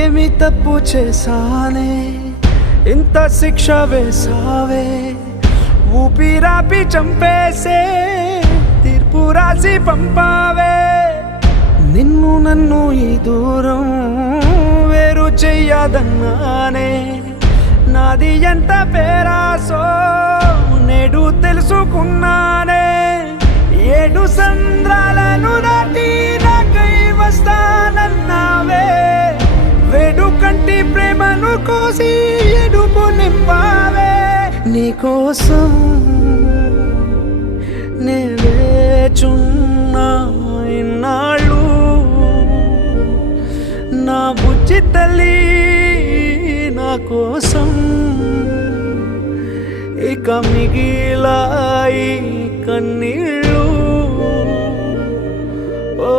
ఏమి తప్పు చేశానే ఇంత శిక్ష వేసావే ఊపిరాపి చంపేసే తీర్పు రాసి పంపావే నిన్ను నన్ను ఈ దూరం వేరు చెయ్యదన్నానే నాది ఎంత పేరాసో నేడు తెలుసుకున్నానే 7 సంద్రాలను దాటి నాకై వస్తానన్నావే వేడుకంటి ప్రేమను కోసి ఎడుపు నింపావే నీకోసం నే వేచున్నా ఇన్నాళ్ళు నా బుజ్జి తల్లి నా కోసం ఇక మిగిలాయి కన్నీళ్ళు ఓ